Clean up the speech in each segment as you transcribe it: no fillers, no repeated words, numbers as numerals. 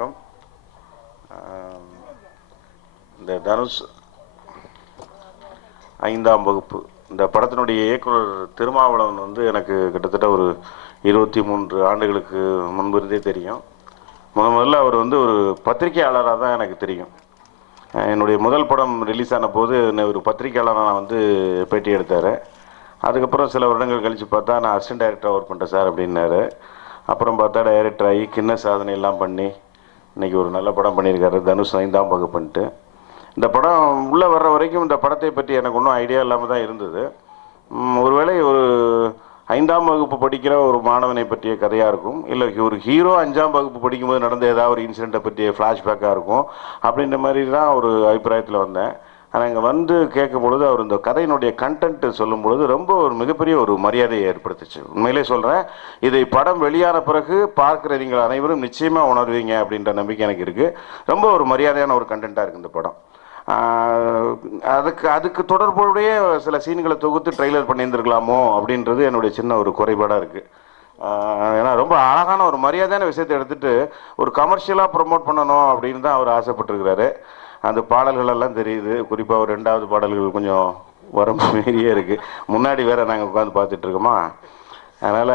வணக்கம். இந்த தனுஷ் 5ஆம் வகுப்பு இந்த படத்தினுடைய இயக்குனர் திருமாவளவன் வந்து எனக்கு கிட்டத்தட்ட ஒரு 23 ஆண்டுகளுக்கு முன்பிருந்தே தெரியும். முதல்ல அவர் வந்து ஒரு பத்திரிகையாளராக தான் எனக்கு தெரியும். என்னுடைய முதல் படம் ரிலீஸ் ஆன போது ஒரு பத்திரிகையாளராக நான் வந்து பேட்டி எடுத்தார். அதுக்கப்புறம் சில வருடங்கள் கழித்து பார்த்தா நான் அசிஸ்டன்ட் டைரக்டராக ஒர்க் பண்ணிட்டேன் சார் அப்படின்னாரு. அப்புறம் பார்த்தா டைரக்டர் ஆகி கின்ன சாதனை எல்லாம் பண்ணி இன்றைக்கி ஒரு நல்ல படம் பண்ணியிருக்காரு, தனுஷ் 5ஆம் வகுப்புன்ட்டு. இந்த படம் உள்ளே வர்ற வரைக்கும் இந்த படத்தை பற்றி எனக்கு ஒன்றும் ஐடியா இல்லாமல் தான் இருந்தது. ஒருவேளை ஒரு 5ஆம் வகுப்பு படிக்கிற ஒரு மாணவனை பற்றிய கதையாக இருக்கும், இல்லை ஒரு ஹீரோ 5ஆம் வகுப்பு படிக்கும்போது நடந்த ஏதாவது ஒரு இன்சிடெண்ட்டை பற்றிய ஃப்ளாஷ்பேக்காக இருக்கும் அப்படின்ற மாதிரி தான் ஒரு அபிப்பிராயத்தில் வந்தேன். ஆனால் இங்கே வந்து கேட்கும் பொழுது அவர் இந்த கதையினுடைய கண்டென்ட் சொல்லும் பொழுது ரொம்ப ஒரு மிகப்பெரிய ஒரு மரியாதையை ஏற்படுத்துச்சு. உண்மையிலே சொல்கிறேன், இதை படம் வெளியான பிறகு பார்க்குற நீங்கள் அனைவரும் நிச்சயமாக உணர்வீங்க அப்படின்ற நம்பிக்கை எனக்கு இருக்குது. ரொம்ப ஒரு மரியாதையான ஒரு கண்டென்ட்டாக இருக்குது இந்த படம். அதுக்கு தொடர்புடைய சில சீன்களை தொகுத்து ட்ரெய்லர் பண்ணியிருந்துருக்கலாமோ அப்படின்றது என்னுடைய சின்ன ஒரு குறைபாடாக இருக்குது. ஏன்னா ரொம்ப அழகான ஒரு மரியாதையான விஷயத்தை எடுத்துகிட்டு ஒரு கமர்ஷியலாக ப்ரமோட் பண்ணணும் அப்படின்னு தான் அவர் ஆசைப்பட்டிருக்கிறாரு. அந்த பாடல்களெல்லாம் தெரியுது. குறிப்பாக ஒரு 2வது பாடல்கள் கொஞ்சம் வரம்பு மீறியே இருக்குது. முன்னாடி வேறு நாங்கள் உட்காந்து பார்த்துட்ருக்கோமா, அதனால்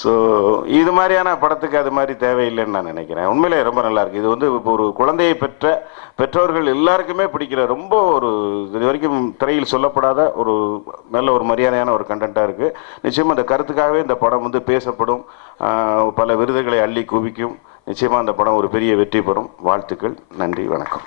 ஸோ இது மாதிரியான படத்துக்கு அது மாதிரி தேவையில்லைன்னு நான் நினைக்கிறேன். உண்மையிலே ரொம்ப நல்லாயிருக்கு. இது வந்து இப்போ ஒரு குழந்தையை பெற்ற பெற்றோர்கள் எல்லாருக்குமே பிடிக்கிற ரொம்ப ஒரு இது வரைக்கும் திரையில் சொல்லப்படாத ஒரு நல்ல ஒரு மரியாதையான ஒரு கண்டென்ட்டாக இருக்குது. நிச்சயமாக அந்த கருத்துக்காகவே இந்த படம் வந்து பேசப்படும், பல விருதுகளை அள்ளி குவிக்கும். நிச்சயமாக அந்த படம் ஒரு பெரிய வெற்றி பெறும். வாழ்த்துக்கள். நன்றி, வணக்கம்.